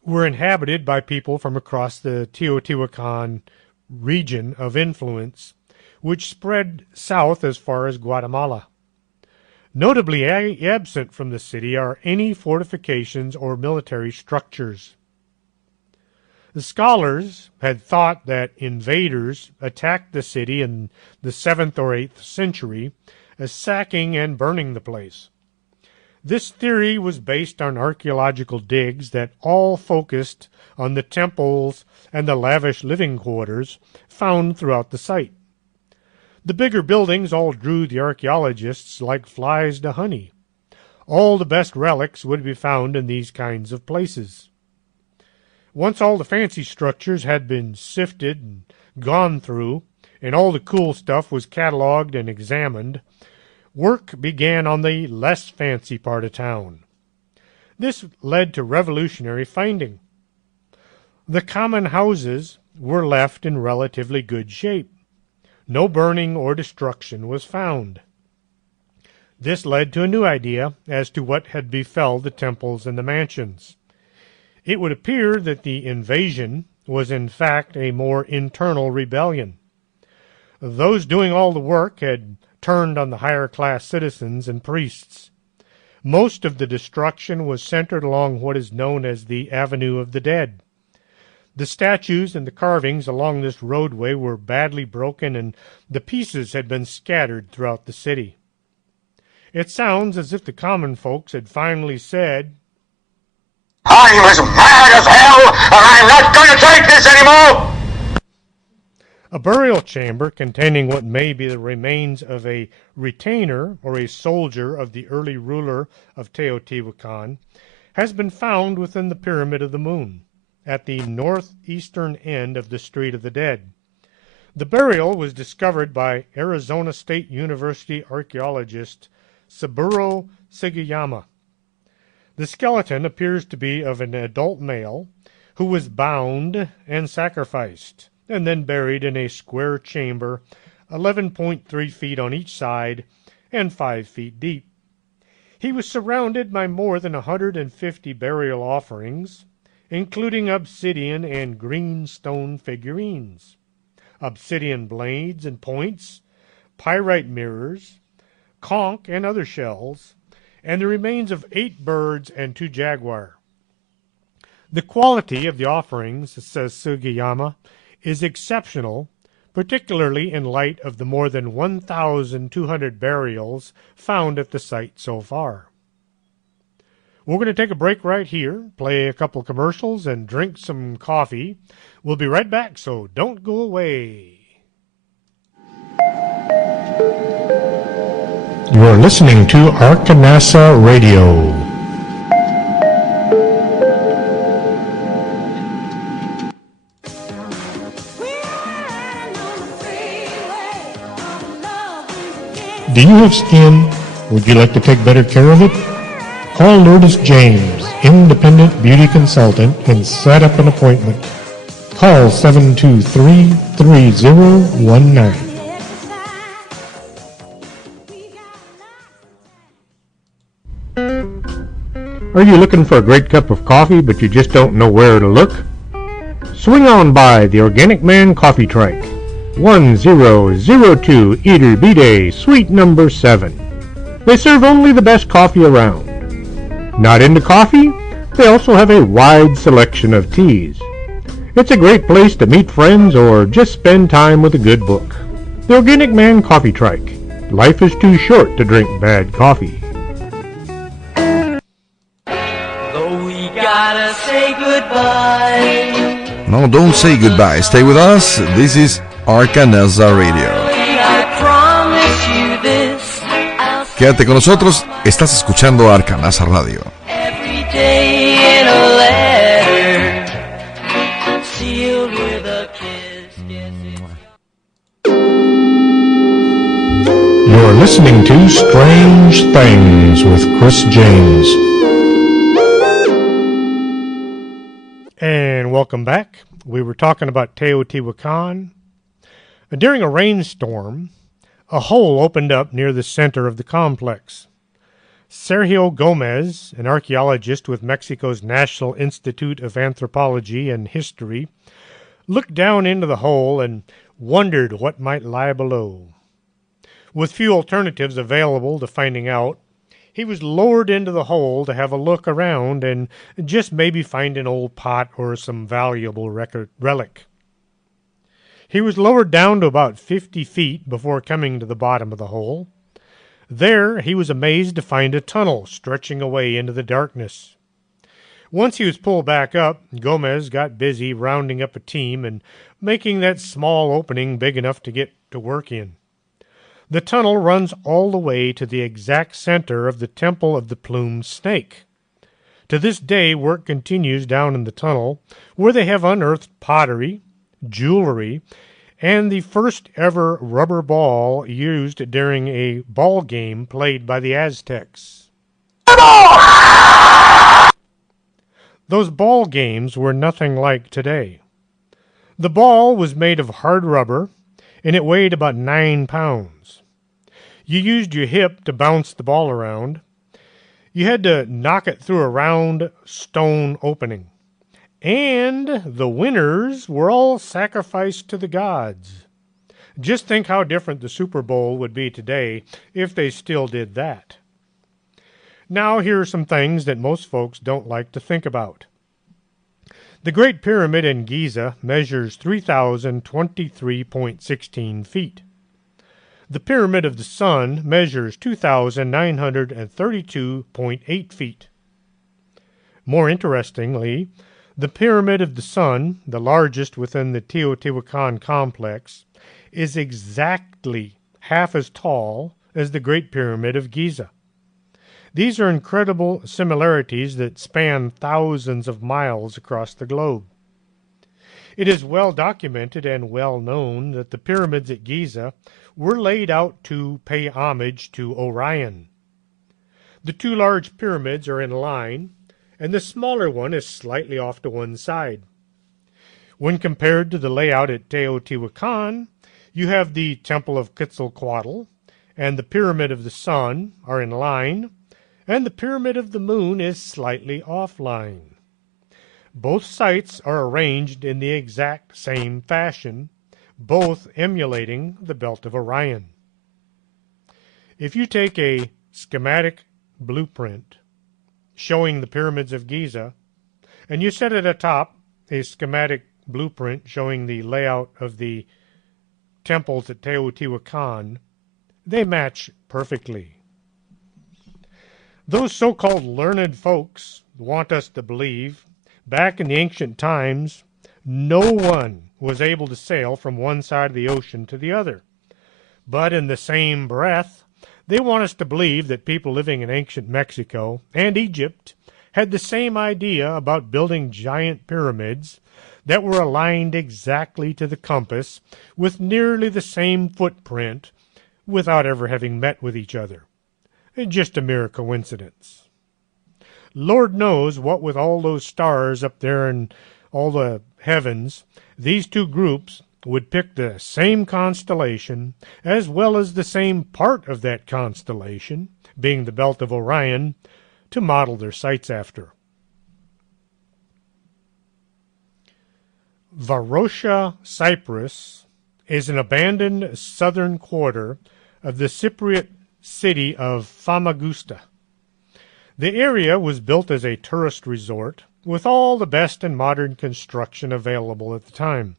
were inhabited by people from across the Teotihuacan region of influence, which spread south as far as Guatemala. Notably absent from the city are any fortifications or military structures. The scholars had thought that invaders attacked the city in the 7th or 8th century, sacking and burning the place. This theory was based on archaeological digs that all focused on the temples and the lavish living quarters found throughout the site. The bigger buildings all drew the archaeologists like flies to honey. All the best relics would be found in these kinds of places. Once all the fancy structures had been sifted and gone through, and all the cool stuff was cataloged and examined, work began on the less fancy part of town. This led to revolutionary finding. The common houses were left in relatively good shape. No burning or destruction was found. This led to a new idea as to what had befell the temples and the mansions. It would appear that the invasion was in fact a more internal rebellion. Those doing all the work had turned on the higher class citizens and priests. Most of the destruction was centered along what is known as the Avenue of the Dead. The statues and the carvings along this roadway were badly broken, and the pieces had been scattered throughout the city. It sounds as if the common folks had finally said, I'm as mad as hell, and I'm not going to take this anymore! A burial chamber containing what may be the remains of a retainer or a soldier of the early ruler of Teotihuacan has been found within the Pyramid of the Moon, at the northeastern end of the Street of the Dead. The burial was discovered by Arizona State University archaeologist Saburo Sugiyama. The skeleton appears to be of an adult male who was bound and sacrificed, and then buried in a square chamber 11.3 feet on each side and 5 feet deep. He was surrounded by more than 150 burial offerings, including obsidian and green stone figurines, obsidian blades and points, pyrite mirrors, conch and other shells, and the remains of 8 birds and 2 jaguar. The quality of the offerings, says Sugiyama, is exceptional, particularly in light of the more than 1,200 burials found at the site so far. We're going to take a break right here, play a couple commercials, and drink some coffee. We'll be right back, so don't go away. You're listening to Arkanasa Radio. Do you have skin? Would you like to take better care of it? Call Lourdes James, independent beauty consultant, and set up an appointment. Call 723-3019. Are you looking for a great cup of coffee, but you just don't know where to look? Swing on by the Organic Man Coffee Trike, 1002 Iturbide, Suite number 7. They serve only the best coffee around. Not into coffee? They also have a wide selection of teas. It's a great place to meet friends or just spend time with a good book. The Organic Man Coffee Trike. Life is too short to drink bad coffee. Gotta say goodbye. No, don't say goodbye. Stay with us. This is Arkanasa Radio. I promise you this. Quédate con nosotros. Estás escuchando Arkanasa Radio. Every day in a letter, sealed with a kiss. You're listening to Strange Things with Chris James. And welcome back. We were talking about Teotihuacan. During a rainstorm, a hole opened up near the center of the complex. Sergio Gomez, an archaeologist with Mexico's National Institute of Anthropology and History, looked down into the hole and wondered what might lie below. With few alternatives available to finding out, he was lowered into the hole to have a look around and just maybe find an old pot or some valuable relic. He was lowered down to about 50 feet before coming to the bottom of the hole. There he was amazed to find a tunnel stretching away into the darkness. Once he was pulled back up, Gomez got busy rounding up a team and making that small opening big enough to get to work in. The tunnel runs all the way to the exact center of the Temple of the Plumed Snake. To this day, work continues down in the tunnel, where they have unearthed pottery, jewelry, and the first ever rubber ball used during a ball game played by the Aztecs. Those ball games were nothing like today. The ball was made of hard rubber, and it weighed about 9 pounds. You used your hip to bounce the ball around. You had to knock it through a round stone opening. And the winners were all sacrificed to the gods. Just think how different the Super Bowl would be today if they still did that. Now, here are some things that most folks don't like to think about. The Great Pyramid in Giza measures 3,023.16 feet. The Pyramid of the Sun measures 2,932.8 feet. More interestingly, the Pyramid of the Sun, the largest within the Teotihuacan complex, is exactly half as tall as the Great Pyramid of Giza. These are incredible similarities that span thousands of miles across the globe. It is well documented and well known that the pyramids at Giza were laid out to pay homage to Orion. The two large pyramids are in line, and the smaller one is slightly off to one side. When compared to the layout at Teotihuacan, you have the Temple of Quetzalcoatl and the Pyramid of the Sun are in line, and the Pyramid of the Moon is slightly offline. Both sites are arranged in the exact same fashion, both emulating the Belt of Orion. If you take a schematic blueprint showing the pyramids of Giza, and you set it atop a schematic blueprint showing the layout of the temples at Teotihuacan, they match perfectly. Those so-called learned folks want us to believe back in the ancient times, no one was able to sail from one side of the ocean to the other. But in the same breath, they want us to believe that people living in ancient Mexico and Egypt had the same idea about building giant pyramids that were aligned exactly to the compass with nearly the same footprint without ever having met with each other. Just a mere coincidence. Lord knows what with all those stars up there in all the heavens, these two groups would pick the same constellation as well as the same part of that constellation, being the Belt of Orion, to model their sites after. Varosha, Cyprus, is an abandoned southern quarter of the Cypriot city of Famagusta. The area was built as a tourist resort with all the best and modern construction available at the time.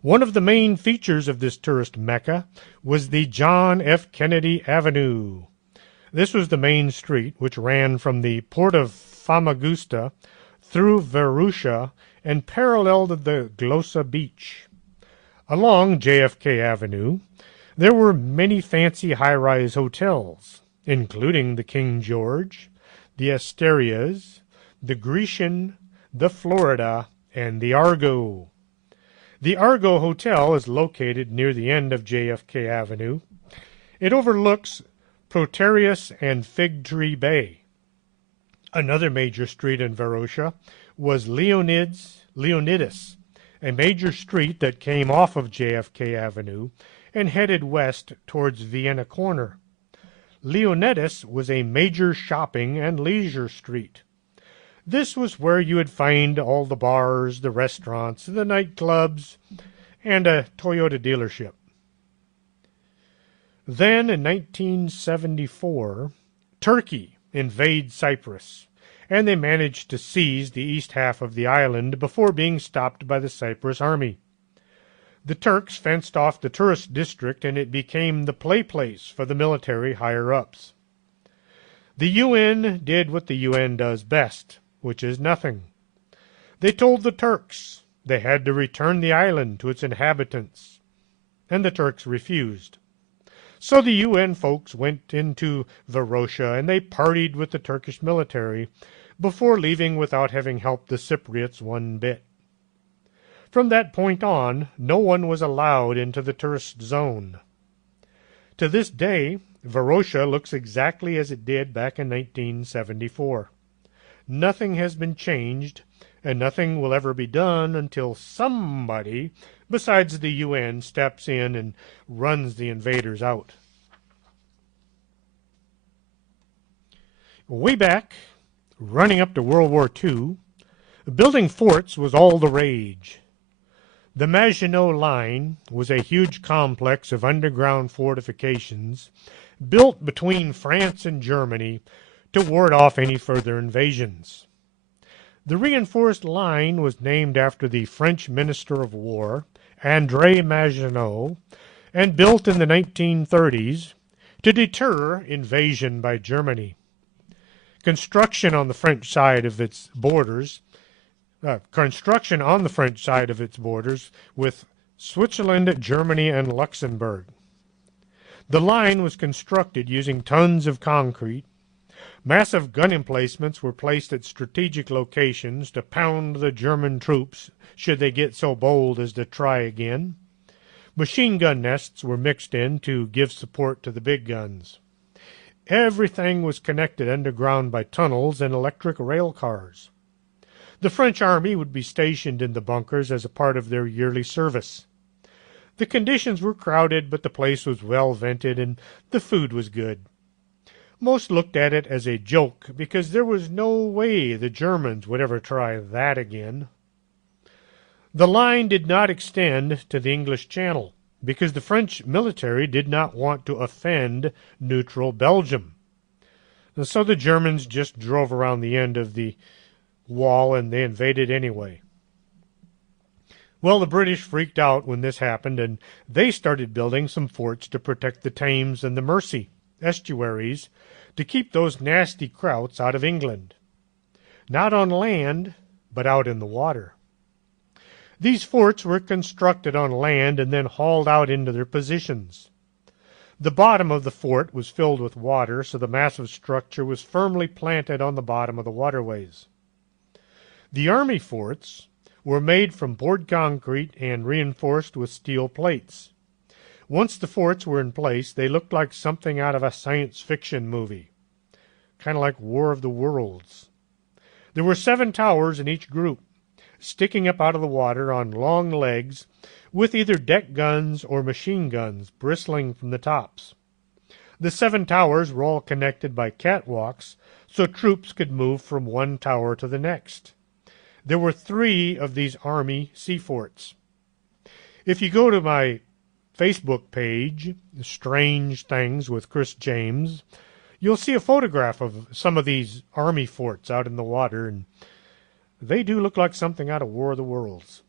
One of the main features of this tourist mecca was the John F. Kennedy Avenue. This was the main street which ran from the port of Famagusta through Varosha and paralleled the Glosa Beach. Along JFK Avenue, there were many fancy high-rise hotels, including the King George, the Asterias, the Grecian, the Florida, and the Argo. The Argo Hotel is located near the end of JFK Avenue. It overlooks Proterius and Fig Tree Bay. Another major street in Varosha was Leonidas, a major street that came off of JFK Avenue and headed west towards Vienna Corner. Leonidas was a major shopping and leisure street. This was where you would find all the bars, the restaurants, the nightclubs, and a Toyota dealership. Then in 1974, Turkey invades Cyprus, and they managed to seize the east half of the island before being stopped by the Cyprus army. The Turks fenced off the tourist district and it became the play place for the military higher-ups. The UN did what the UN does best, which is nothing. They told the Turks they had to return the island to its inhabitants, and the Turks refused. So the UN folks went into Varosha and they partied with the Turkish military before leaving without having helped the Cypriots one bit. From that point on, no one was allowed into the tourist zone. To this day, Varosha looks exactly as it did back in 1974. Nothing has been changed, and nothing will ever be done until somebody besides the UN steps in and runs the invaders out. Way back, running up to World War II, building forts was all the rage. The Maginot Line was a huge complex of underground fortifications built between France and Germany to ward off any further invasions. The reinforced line was named after the French Minister of War, André Maginot, and built in the 1930s to deter invasion by Germany. Construction on the French side of its borders with Switzerland, Germany, and Luxembourg. The line was constructed using tons of concrete. Massive gun emplacements were placed at strategic locations to pound the German troops should they get so bold as to try again. Machine gun nests were mixed in to give support to the big guns. Everything was connected underground by tunnels and electric rail cars. The French army would be stationed in the bunkers as a part of their yearly service. The conditions were crowded, but the place was well vented and the food was good. Most looked at it as a joke because there was no way the Germans would ever try that again. The line did not extend to the English Channel because the French military did not want to offend neutral Belgium. And so the Germans just drove around the end of the wall and they invaded anyway. Well, the British freaked out when this happened and they started building some forts to protect the Thames and the Mersey estuaries to keep those nasty krauts out of England. Not on land, but out in the water. These forts were constructed on land and then hauled out into their positions. The bottom of the fort was filled with water, so the massive structure was firmly planted on the bottom of the waterways. The army forts were made from poured concrete and reinforced with steel plates. Once the forts were in place, they looked like something out of a science fiction movie, kind of like War of the Worlds. There were 7 towers in each group, sticking up out of the water on long legs with either deck guns or machine guns bristling from the tops. The 7 towers were all connected by catwalks so troops could move from one tower to the next. There were 3 of these Army sea forts. If you go to my Facebook page, Strange Things with Chris James, you'll see a photograph of some of these Army forts out in the water, and they do look like something out of War of the Worlds.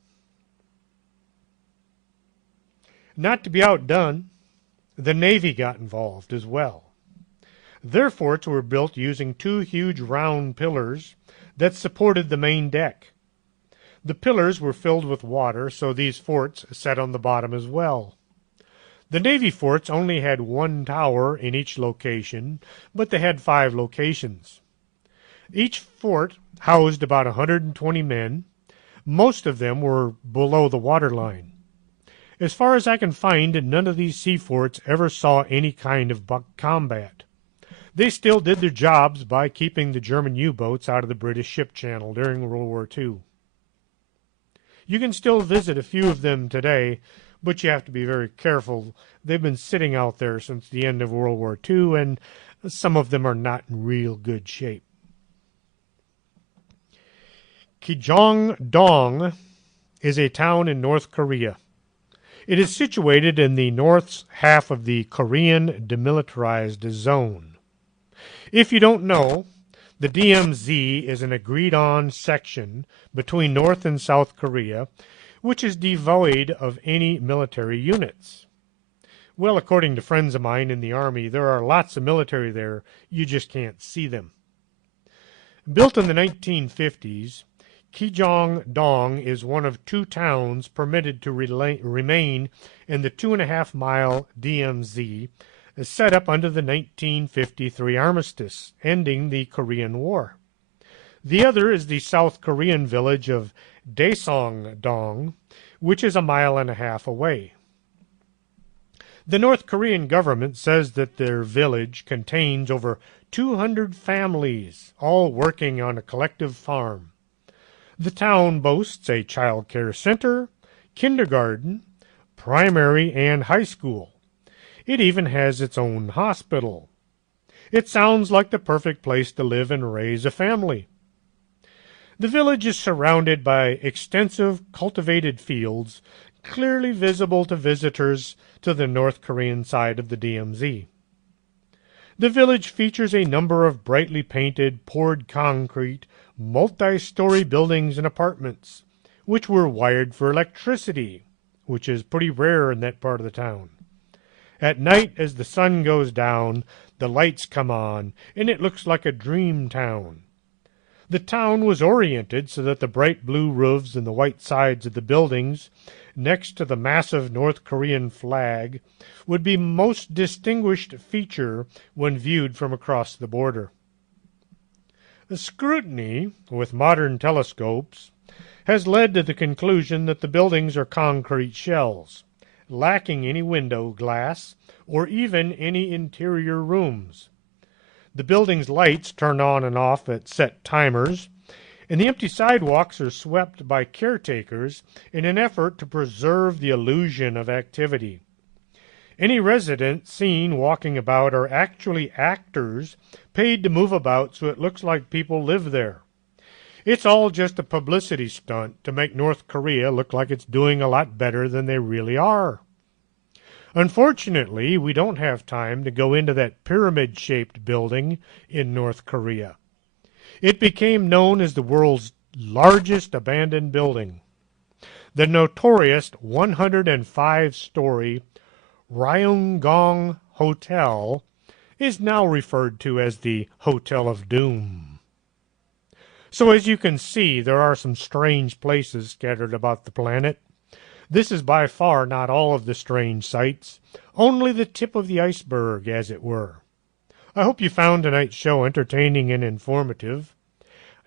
Not to be outdone, the Navy got involved as well. Their forts were built using 2 huge round pillars that supported the main deck. The pillars were filled with water, so these forts sat on the bottom as well. The Navy forts only had 1 tower in each location, but they had 5 locations. Each fort housed about 120 men. Most of them were below the waterline. As far as I can find, none of these sea forts ever saw any kind of combat. They still did their jobs by keeping the German U-boats out of the British ship channel during World War II. You can still visit a few of them today, but you have to be very careful. They've been sitting out there since the end of World War II, and some of them are not in real good shape. Kijong-dong is a town in North Korea. It is situated in the north half of the Korean Demilitarized Zone. If you don't know, the DMZ is an agreed-on section between North and South Korea, which is devoid of any military units. Well, according to friends of mine in the Army, there are lots of military there, you just can't see them. Built in the 1950s, Kijong-dong is one of 2 towns permitted to remain in the 2.5-mile DMZ set up under the 1953 armistice, ending the Korean War. The other is the South Korean village of Daesong-dong, which is 1.5 miles away. The North Korean government says that their village contains over 200 families, all working on a collective farm. The town boasts a child care center, kindergarten, primary, and high school. It even has its own hospital. It sounds like the perfect place to live and raise a family. The village is surrounded by extensive cultivated fields, clearly visible to visitors to the North Korean side of the DMZ. The village features a number of brightly painted, poured concrete, multi-story buildings and apartments, which were wired for electricity, which is pretty rare in that part of the town. At night, as the sun goes down, the lights come on, and it looks like a dream town. The town was oriented so that the bright blue roofs and the white sides of the buildings, next to the massive North Korean flag, would be most distinguished feature when viewed from across the border. The scrutiny with modern telescopes has led to the conclusion that the buildings are concrete shells, lacking any window glass or even any interior rooms. The building's lights turn on and off at set timers, and the empty sidewalks are swept by caretakers in an effort to preserve the illusion of activity. Any resident seen walking about are actually actors paid to move about so it looks like people live there. It's all just a publicity stunt to make North Korea look like it's doing a lot better than they really are. Unfortunately, we don't have time to go into that pyramid-shaped building in North Korea. It became known as the world's largest abandoned building. The notorious 105-story Ryunggong Hotel is now referred to as the Hotel of Doom. So as you can see, there are some strange places scattered about the planet. This is by far not all of the strange sights, only the tip of the iceberg, as it were. I hope you found tonight's show entertaining and informative.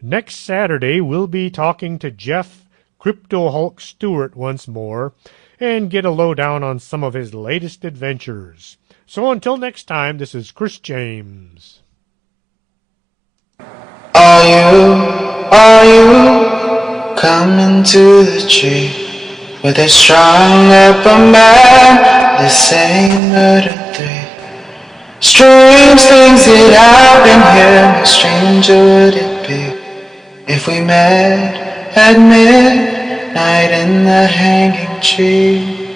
Next Saturday, we'll be talking to Jeff Crypto Hulk Stewart once more and get a lowdown on some of his latest adventures. So until next time, this is Chris James. Are you coming to the tree with a strong upper man, the same murder 3? Strange things that I've been hearing, how stranger would it be if we met at midnight in the hanging tree?